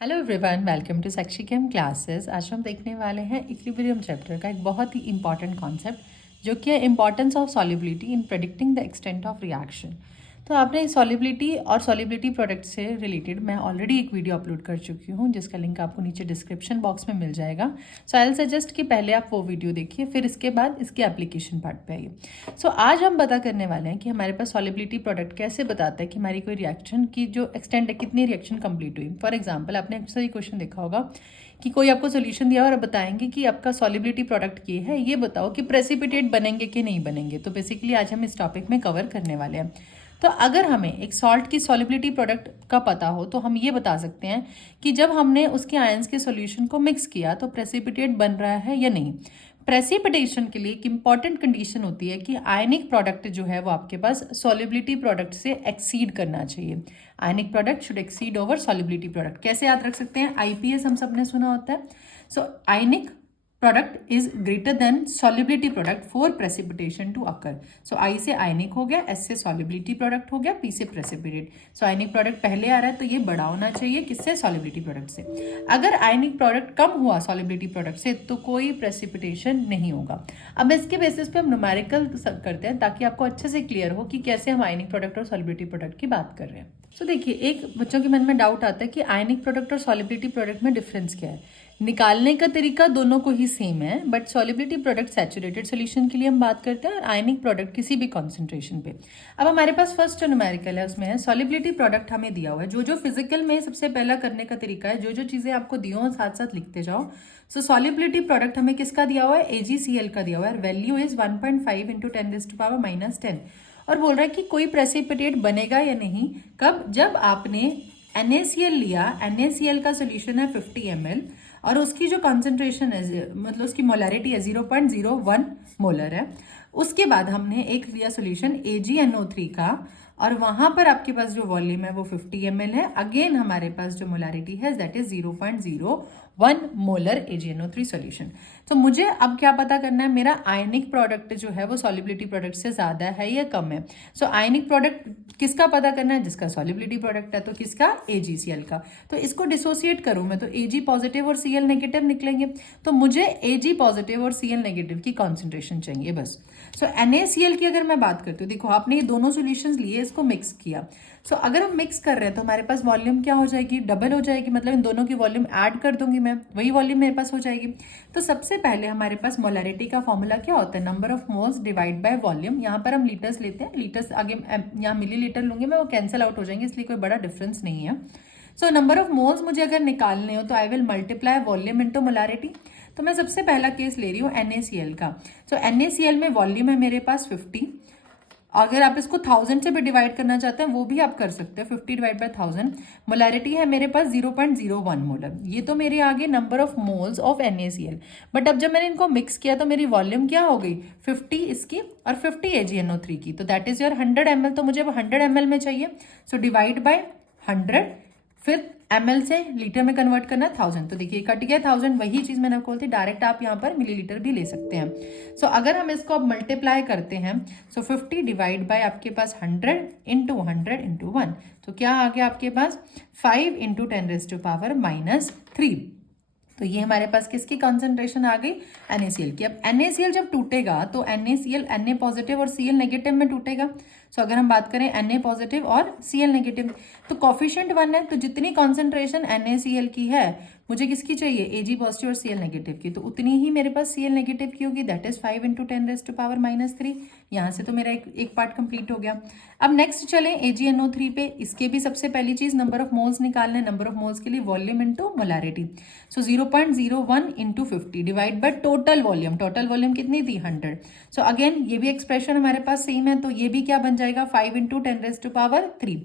Hello everyone, welcome to Sakshi chem classes. आज हम देखने वाले हैं इक्विलिब्रियम चैप्टर का एक बहुत ही इंपॉर्टेंट कॉन्सेप्ट जो कि है importance of solubility in predicting the extent of reaction. तो आपने सॉल्युबिलिटी और सॉल्युबिलिटी प्रोडक्ट से रिलेटेड मैं ऑलरेडी एक वीडियो अपलोड कर चुकी हूँ जिसका लिंक आपको नीचे डिस्क्रिप्शन बॉक्स में मिल जाएगा। सो आई विल सजेस्ट कि पहले आप वो वीडियो देखिए, फिर इसके बाद इसके एप्लीकेशन पार्ट पे आइए। सो आज हम पता करने वाले हैं कि हमारे पास सॉल्युबिलिटी प्रोडक्ट कैसे बताता है कि हमारी कोई रिएक्शन की जो एक्सटेंट है, कितनी रिएक्शन कंप्लीट हुई। फॉर एग्जाम्पल, आपने अक्सर ये क्वेश्चन देखा होगा कि कोई आपको सोल्यूशन दिया और आप बताएंगे कि आपका सॉल्युबिलिटी प्रोडक्ट ये है, ये बताओ कि प्रेसिपिटेट बनेंगे कि नहीं बनेंगे। तो बेसिकली आज हम इस टॉपिक में कवर करने वाले हैं। तो अगर हमें एक सॉल्ट की सॉल्युबिलिटी प्रोडक्ट का पता हो तो हम ये बता सकते हैं कि जब हमने उसके आयंस के सॉल्यूशन को मिक्स किया तो प्रेसिपिटेट बन रहा है या नहीं। प्रेसिपिटेशन के लिए एक इंपॉर्टेंट कंडीशन होती है कि आयनिक प्रोडक्ट जो है वो आपके पास सॉल्युबिलिटी प्रोडक्ट से एक्सीड करना चाहिए। Ionic product should exceed over solubility product. कैसे याद रख सकते हैं? आईपीएस हम सबने सुना होता है। So ionic product is greater than solubility product for precipitation to occur. So I say ionic हो गया, एस से सॉल्युबिलिटी प्रोडक्ट हो गया, पी से प्रेसिपिटेट। सो आयनिक प्रोडक्ट पहले आ रहा है तो ये बड़ा होना चाहिए किससे? सॉल्युबिलिटी प्रोडक्ट से। अगर आयनिक प्रोडक्ट कम हुआ सॉल्युबिलिटी प्रोडक्ट से तो कोई प्रेसिपिटेशन नहीं होगा। अब इसके बेसिस पे हम न्यूमेरिकल करते हैं ताकि आपको अच्छे से क्लियर हो कि कैसे हम आयनिक प्रोडक्ट और सॉल्युबिलिटी प्रोडक्ट की बात कर रहे हैं। तो देखिए, एक बच्चों के मन में डाउट आता है कि आयनिक प्रोडक्ट और सॉल्युबिलिटी प्रोडक्ट में डिफरेंस क्या है। निकालने का तरीका दोनों को ही सेम है, but solubility product saturated solution के लिए हम बात करते हैं और आयनिक प्रोडक्ट किसी भी कॉन्सेंट्रेशन पे। अब हमारे पास फर्स्ट जो न्यूमेरिकल है उसमें है सॉल्युबिलिटी प्रोडक्ट हमें दिया हुआ है। जो जो फिजिकल में सबसे पहला करने का तरीका है, जो जो चीजें आपको दी हो साथ साथ लिखते जाओ। सो सॉल्युबिलिटी प्रोडक्ट हमें किसका दिया हुआ है? AgCl का दिया हुआ है। वैल्यू इज 1.5 इंटू 10⁻⁻10 और बोल रहा है कि कोई प्रेसिपिटेट बनेगा या नहीं। कब? जब आपने NaCl लिया, NaCl का सोल्यूशन है 50 ml और उसकी जो कॉन्सेंट्रेशन है, मतलब उसकी मोलरिटी है 0.01 मोलर है। उसके बाद हमने एक लिया सोल्यूशन AgNO3 का और वहां पर आपके पास जो वॉल्यूम है वो 50 ml है। अगेन हमारे पास जो मोलरिटी है that is 0.01 molar AgNO3 solution. तो मुझे अब क्या पता करना है? मेरा आयनिक प्रोडक्ट जो है वो सॉल्युबिलिटी प्रोडक्ट से ज्यादा है या कम है। सो आयनिक प्रोडक्ट किसका पता करना है? जिसका सॉल्युबिलिटी प्रोडक्ट है। तो किसका? AgCl का। तो इसको डिसोसिएट करूं मैं तो Ag पॉजिटिव और Cl नेगेटिव निकलेंगे। तो मुझे Ag पॉजिटिव और Cl नेगेटिव की कॉन्सेंट्रेशन चाहिए बस। सो NaCl की अगर मैं बात करती हूँ, देखो आपने ये दोनों सोल्यूशन लिए, इसको मिक्स किया। सो अगर हम मिक्स कर रहे हैं तो हमारे पास वॉल्यूम क्या हो जाएगी? डबल हो जाएगी। मतलब इन दोनों की वॉल्यूम ऐड कर दूंगी मैं, वही वॉल्यूम मेरे पास हो जाएगी। तो सबसे पहले हमारे पास मोलरिटी का फॉर्मूला क्या होता है? Number of moles divide by volume. यहाँ पर हम लीटर्स लेते हैं, लीटर्स आगे यहाँ मिलीलीटर लूंगी मैं, वो कैंसिल आउट हो जाएंगे, इसलिए कोई बड़ा डिफरेंस नहीं है। सो नंबर ऑफ मोल्स मुझे अगर निकालने हो तो I will multiply volume into molarity. तो मैं सबसे पहला केस ले रही हूँ NaCl का। सो NaCl में वॉल्यूम है मेरे पास 50। अगर आप इसको 1000 से भी डिवाइड करना चाहते हैं वो भी आप कर सकते हैं, 50 डिवाइड बाय 1000। मोलरिटी है मेरे पास 0.01 मोलर। ये तो मेरे आगे number of moles of NaCl। But अब जब मैंने इनको मिक्स किया तो मेरी वॉल्यूम क्या हो गई? 50 इसकी और 50 AgNO3 की। तो दैट इज योर 100 ml। तो मुझे 100 ml में चाहिए। सो डिवाइड बाय 100, फिर ml से लीटर में कन्वर्ट करना 1000। तो देखिए कट गया 1000। वही चीज मैंने आपको बोलती, डायरेक्ट आप यहाँ पर मिलीलीटर भी ले सकते हैं। सो अगर हम इसको अब मल्टीप्लाई करते हैं, सो 50 डिवाइड बाय आपके पास 100 इंटू 100 इंटू 1। तो क्या आ गया आपके पास? 5 इंटू 10⁻⁻3। तो ये हमारे पास किसकी कॉन्सेंट्रेशन आ गई? NaCl की। अब NaCl जब टूटेगा तो NaCl Na पॉजिटिव और Cl नेगेटिव में टूटेगा। सो अगर हम बात करें Na पॉजिटिव और Cl नेगेटिव, तो कॉफिशिएंट 1 है। तो जितनी कॉन्सेंट्रेशन NaCl की है मुझे किसकी चाहिए? Ag पॉजिटिव और Cl नेगेटिव की। तो उतनी ही मेरे पास Cl नेगेटिव की होगी, दैट इज 5 इंटू 10⁻⁻3। यहाँ से तो मेरा एक पार्ट कंप्लीट हो गया। अब नेक्स्ट चलें AgNO3 पे। इसके भी सबसे पहली चीज नंबर ऑफ मोल्स निकालना है। नंबर ऑफ मोल्स के लिए volume into molarity. So 0.01 into 50 divide by total volume. Total volume कितनी थी? 100। सो अगेन ये भी एक्सप्रेशन हमारे पास सेम है, तो ये भी क्या बन जाएगा? 5 इंटू 10⁻3।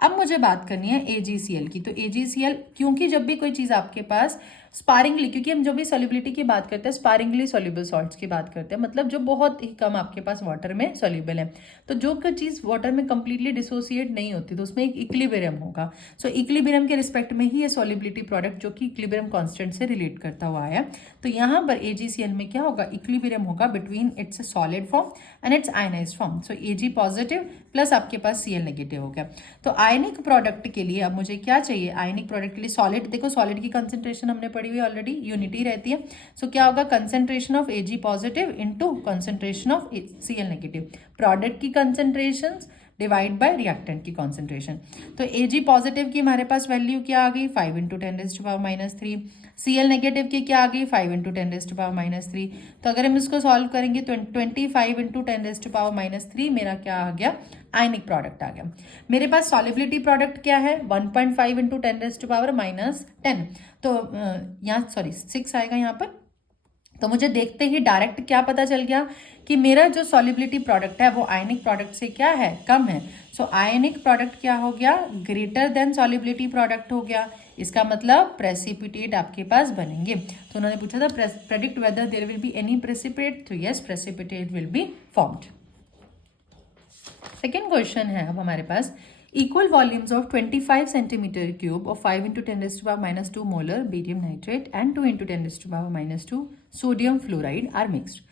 अब मुझे बात करनी है AgCl की। तो AgCl, क्योंकि जब भी कोई चीज आपके पास स्पारिंगली, क्योंकि हम जो भी सॉल्युबिलिटी की बात करते हैं स्पारिंगली सॉल्युबल सॉल्ट्स की बात करते हैं, मतलब जो बहुत ही कम आपके पास वाटर में सॉल्युबल है। तो जो चीज़ वाटर में कंप्लीटली डिसोसिएट नहीं होती तो उसमें एक इक्विलिब्रियम होगा। सो इक्विलिब्रियम के रिस्पेक्ट में ही ये सॉल्युबिलिटी प्रोडक्ट जो कि इक्विलिब्रियम कांस्टेंट से रिलेट करता हुआ आया। तो यहाँ पर AgCl में क्या होगा, इक्विलिब्रियम होगा between its solid form and it's ionised form. So Ag positive plus आपके पास Cl नेगेटिव हो गया। तो आयनिक प्रोडक्ट के लिए अब मुझे क्या चाहिए, आयनिक प्रोडक्ट के लिए सॉलिड, देखो सॉलिड की कंसेंट्रेशन हमने पढ़ी हुई ऑलरेडी, यूनिटी रहती है। सो क्या होगा, concentration of Ag positive into concentration of Cl negative, product की कंसेंट्रेशन डिवाइड बाय रिएक्टेंट की कॉन्सेंट्रेशन। तो Ag पॉजिटिव की हमारे पास वैल्यू क्या आ गई, 5 इंटू 10⁻⁻3। Cl नेगेटिव की क्या आ गई, 5 इंटू 10⁻⁻3। तो अगर हम इसको सॉल्व करेंगे तो 25 इंटू 10⁻⁻3 मेरा क्या आ गया, आयनिक प्रोडक्ट आ गया। मेरे पास सॉलिबिलिटी प्रोडक्ट क्या है, 1.5 इंटू 10⁻⁻10। तो यहाँ सॉरी 6 आएगा यहाँ पर। तो मुझे देखते ही डायरेक्ट क्या पता चल गया कि मेरा जो सॉलिबिलिटी प्रोडक्ट है वो आयनिक प्रोडक्ट से क्या है, कम है। सो आयनिक प्रोडक्ट क्या हो गया, ग्रेटर देन सॉलिबिलिटी प्रोडक्ट हो गया। इसका मतलब प्रेसिपिटेट आपके पास बनेंगे। तो उन्होंने पूछा था predict whether there will be any precipitate, तो yes precipitate will be formed. Second question है अब हमारे पास, equal volumes of 25 centimeter cube of 5 into 10⁻⁻2 molar barium nitrate and 2 into 10⁻⁻2 sodium fluoride are mixed.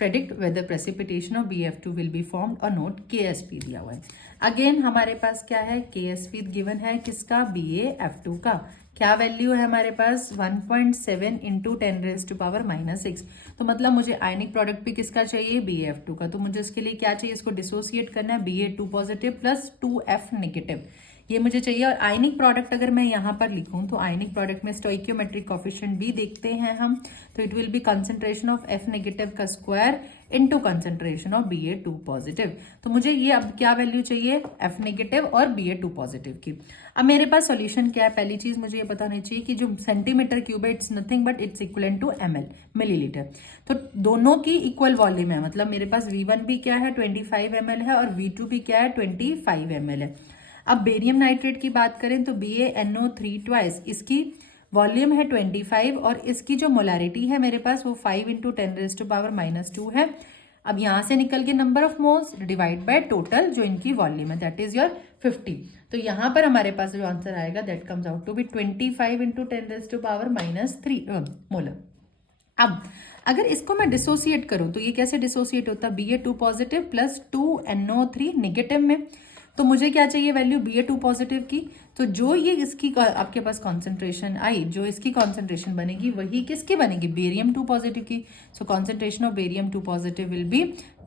Predict whether precipitation of BF2 will be formed or not. KSP दिया हुआ है। Again हमारे पास क्या है, KSP given है किसका, BAF2 का। क्या वैल्यू है हमारे पास, 1.7 इंटू 10⁻⁻6। तो मतलब मुझे आयनिक प्रोडक्ट भी किसका चाहिए, BF2 का। तो मुझे इसके लिए क्या चाहिए, इसको डिसोसिएट करना है, Ba2 positive plus 2F negative, ये मुझे चाहिए। और आयनिक प्रोडक्ट अगर मैं यहाँ पर लिखूं तो आयनिक प्रोडक्ट में स्टोइकियोमेट्रिक कोफिशिएंट भी देखते हैं हम, तो it will be concentration of F negative का square into concentration of Ba2 positive. तो मुझे ये अब क्या वैल्यू चाहिए, F नेगेटिव और Ba2 पॉजिटिव की। अब मेरे पास सॉल्यूशन क्या है, पहली चीज मुझे ये बतानी चाहिए कि जो सेंटीमीटर क्यूब है it's nothing but it's equal to ml, millilitre. तो दोनों की इक्वल वॉल्यूम है, मतलब मेरे पास V1 भी क्या है 25 ml है और V2 भी क्या है 25 ml है। अब बेरियम नाइट्रेट की बात करें तो BaNO3 ट्वाइस, इसकी वॉल्यूम है 25 और इसकी जो मोलैरिटी है मेरे पास वो 5 इंटू 10⁻⁻2 है। अब यहां से निकल के number of moles divide by total जो इनकी वॉल्यूम है, दैट इज योर 50। तो यहां पर हमारे पास जो आंसर आएगा that comes out to be 25 into 10⁻⁻3 molar. अब अगर इसको मैं डिसोसिएट करूं तो ये कैसे डिसोसिएट होता है, Ba2 positive plus 2NO3 negative में। तो मुझे क्या चाहिए वैल्यू, Ba2 पॉजिटिव की। तो जो ये इसकी आपके पास कॉन्सेंट्रेशन आई, जो इसकी कॉन्सेंट्रेशन बनेगी वही किसकी बनेगी, Barium2 पॉजिटिव की। सो concentration of Barium2 positive will be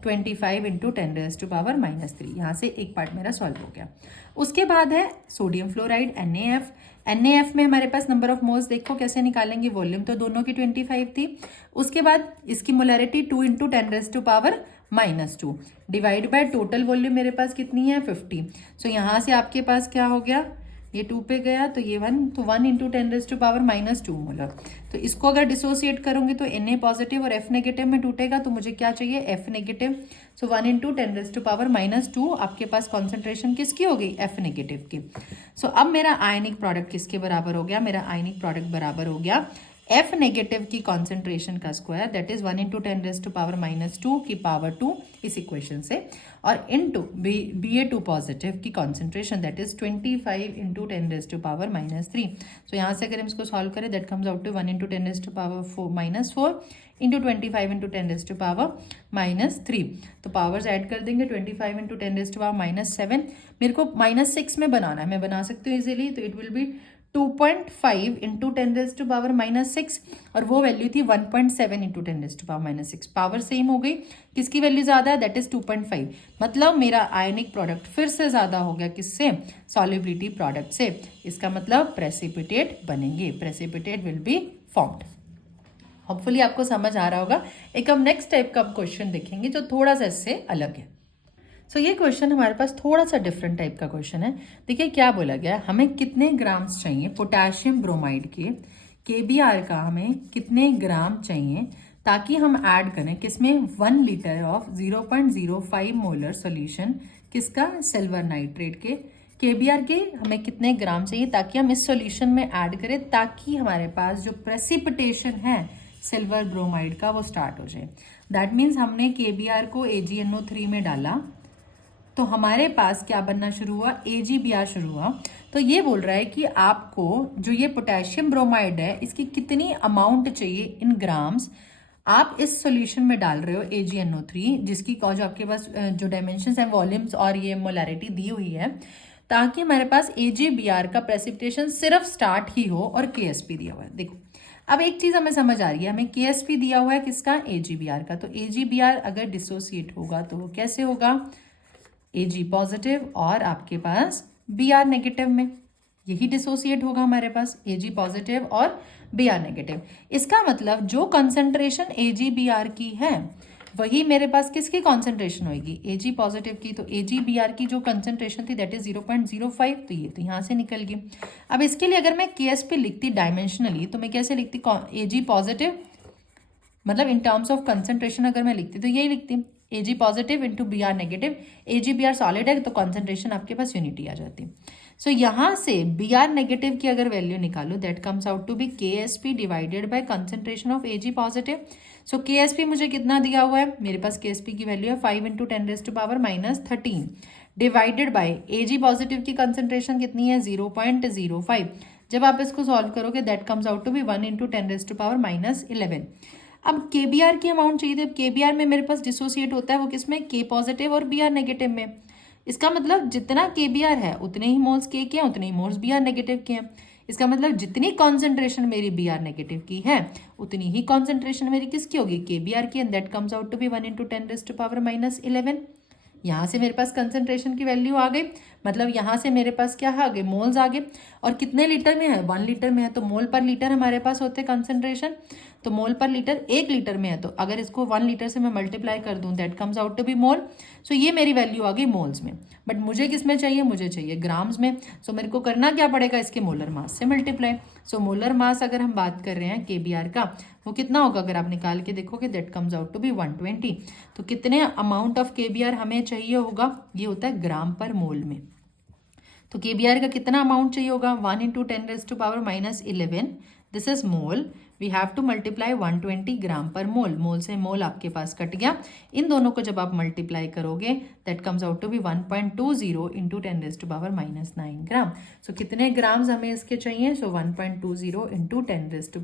25 into 10⁻⁻3। यहाँ से एक पार्ट मेरा सॉल्व हो गया। उसके बाद है सोडियम फ्लोराइड NaF। NaF में हमारे पास नंबर ऑफ मोल्स देखो कैसे निकालेंगे, वॉल्यूम तो दोनों की 25 थी। उसके बाद इसकी molarity 2 into 10⁻⁻2 divide by total volume मेरे पास कितनी है 50। सो यहाँ से आपके पास क्या हो गया, ये 2 पे गया तो ये 1, तो 1 इंटू 10⁻⁻2 मोलर। तो इसको अगर डिसोसिएट करूंगी तो Na पॉजिटिव और F नेगेटिव में टूटेगा, तो मुझे क्या चाहिए F नेगेटिव। सो 1 इंटू 10⁻⁻2 आपके पास कॉन्सेंट्रेशन किसकी हो गई, F नेगेटिव की। सो अब मेरा आयनिक प्रोडक्ट किसके बराबर हो गया, मेरा आयनिक प्रोडक्ट बराबर हो गया F नेगेटिव की कॉन्सेंट्रेशन का स्क्वायर, दैट इज 1 इंटू 10⁻⁻2 की पावर 2 इस इक्वेशन से, और इनटू Ba2 पॉजिटिव की concentration that is 25 into 10⁻⁻3। So यहाँ से अगर हम इसको सॉल्व करें that comes out to 1 into 10⁻⁻4 into 25 into 10⁻⁻3। तो पावर्स ऐड कर देंगे, 25 इंटू 10⁻⁻7 मेरे को -6 में बनाना है, मैं बना सकती हूँ इजीली। तो इट विल बी 2.5 इंटू 10⁻6 और वो वैल्यू थी 1.7 इंटू 10⁻6। पावर सेम हो गई, किसकी वैल्यू ज्यादा है, दैट इज 2.5। मतलब मेरा आयनिक प्रोडक्ट फिर से ज्यादा हो गया किससे, सॉल्युबिलिटी प्रोडक्ट से। इसका मतलब प्रेसिपिटेट बनेंगे, precipitate will be formed. Hopefully आपको समझ आ रहा होगा। एक हम नेक्स्ट टाइप का क्वेश्चन देखेंगे जो थोड़ा सा इससे अलग है। सो ये क्वेश्चन हमारे पास थोड़ा सा डिफरेंट टाइप का क्वेश्चन है। देखिए क्या बोला गया, हमें कितने ग्राम्स चाहिए पोटेशियम ब्रोमाइड के, KBr का हमें कितने ग्राम चाहिए ताकि हम ऐड करें किसमें 1 लीटर ऑफ 0.05 मोलर सोल्यूशन किसका, सिल्वर नाइट्रेट के KBr के हमें कितने ग्राम चाहिए ताकि हम इस सॉल्यूशन में ऐड करें, ताकि हमारे पास जो प्रेसिपिटेशन है सिल्वर ब्रोमाइड का वो स्टार्ट हो जाए। दैट मीन्स हमने KBr को AgNO3 में डाला तो हमारे पास क्या बनना शुरू हुआ, AgBr शुरू हुआ। तो ये बोल रहा है कि आपको जो ये पोटेशियम ब्रोमाइड है इसकी कितनी अमाउंट चाहिए इन ग्राम्स, आप इस सॉल्यूशन में डाल रहे हो AgNO3, जिसकी जो आपके पास जो डायमेंशंस हैं, वॉल्यूम्स और ये मोलैरिटी दी हुई है, ताकि हमारे पास AgBr का प्रेसिपिटेशन सिर्फ स्टार्ट ही हो और KSP दिया हुआ है। देखो अब एक चीज हमें समझ आ रही है, हमें KSP दिया हुआ है किसका, AgBr का। तो AgBr अगर डिसोसिएट होगा तो वो कैसे होगा, Ag पॉजिटिव और आपके पास Br नेगेटिव में, यही डिसोसिएट होगा हमारे पास, Ag पॉजिटिव और Br नेगेटिव। इसका मतलब जो कंसंट्रेशन AgBr की है वही मेरे पास किसकी कॉन्सेंट्रेशन होगी, Ag पॉजिटिव की। तो AgBr की जो कंसंट्रेशन थी दैट इज 0.05, तो ये तो यहाँ से निकल गई। अब इसके लिए अगर मैं KSP लिखती डायमेंशनली तो मैं कैसे लिखती, Ag पॉजिटिव मतलब इन टर्म्स ऑफ कंसंट्रेशन अगर मैं लिखती तो यही लिखती, Ag positive into Br negative. AgBr solid है तो कॉन्सेंट्रेशन आपके पास यूनिटी आ जाती। सो यहाँ से Br नेगेटिव की अगर वैल्यू निकालो that comes out to be KSP divided by concentration of Ag positive. So KSP मुझे कितना दिया हुआ है, मेरे पास KSP की वैल्यू है 5 into 10⁻⁻13 divided by Ag positive की कंसंट्रेशन कितनी है 0.05। जब आप इसको सॉल्व करोगे that comes out to be 1 into 10⁻11। अब KBr की अमाउंट चाहिए थी। अब KBr में मेरे पास डिसोसिएट होता है वो किसमें, K पॉजिटिव और Br नेगेटिव में। इसका मतलब जितना KBr है उतने ही मोल्स K के हैं, उतने ही मोल्स Br नेगेटिव के हैं। इसका मतलब जितनी कॉन्सेंट्रेशन मेरी Br नेगेटिव की है उतनी ही कॉन्सेंट्रेशन मेरी किसकी होगी, KBr की, and that comes out to be 1 into 10⁻11। यहाँ से मेरे पास कंसंट्रेशन की वैल्यू आ गई, मतलब यहाँ से मेरे पास क्या आ गए, मोल्स आ गए। और कितने लीटर में है, 1 लीटर में है, तो मोल पर लीटर हमारे पास होते कंसंट्रेशन। तो मोल पर लीटर 1 लीटर में है, तो अगर इसको 1 लीटर से मैं मल्टीप्लाई कर दूं that comes out to be mole. So ये मेरी वैल्यू आ गई मोल्स में, बट मुझे किस में चाहिए, मुझे चाहिए ग्राम्स में। सो मेरे को करना क्या पड़ेगा, इसके मोलर मास से मल्टीप्लाई। सो मोलर मास अगर हम बात कर रहे हैं KBr का, वो कितना होगा, अगर आप निकाल के देखोगे that comes out to be 120। तो कितने अमाउंट ऑफ KBr हमें चाहिए होगा, ये होता है ग्राम पर मोल में। तो KBr का कितना अमाउंट चाहिए होगा, 1 into 10⁻11, this is mole. We have to multiply 120 gram per mole. मोल से मोल आपके पास कट गया, इन दोनों को जब आप मल्टीप्लाई करोगे that comes out to be 1.20 into 10⁻⁹ gram. So कितने ग्राम्स हमें इसके चाहिए, सो 1.20 इंटू 10⁻⁹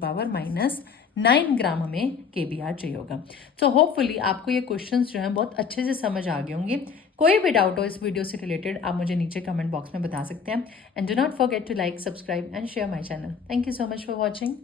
ग्राम हमें KBr चाहिए होगा। सो होपफुली आपको ये क्वेश्चंस जो हैं बहुत अच्छे से समझ आ गए होंगे। कोई भी डाउट हो इस वीडियो से रिलेटेड आप मुझे नीचे कमेंट बॉक्स में बता सकते हैं। And do not forget to like, subscribe and share my channel. Thank you so much for watching.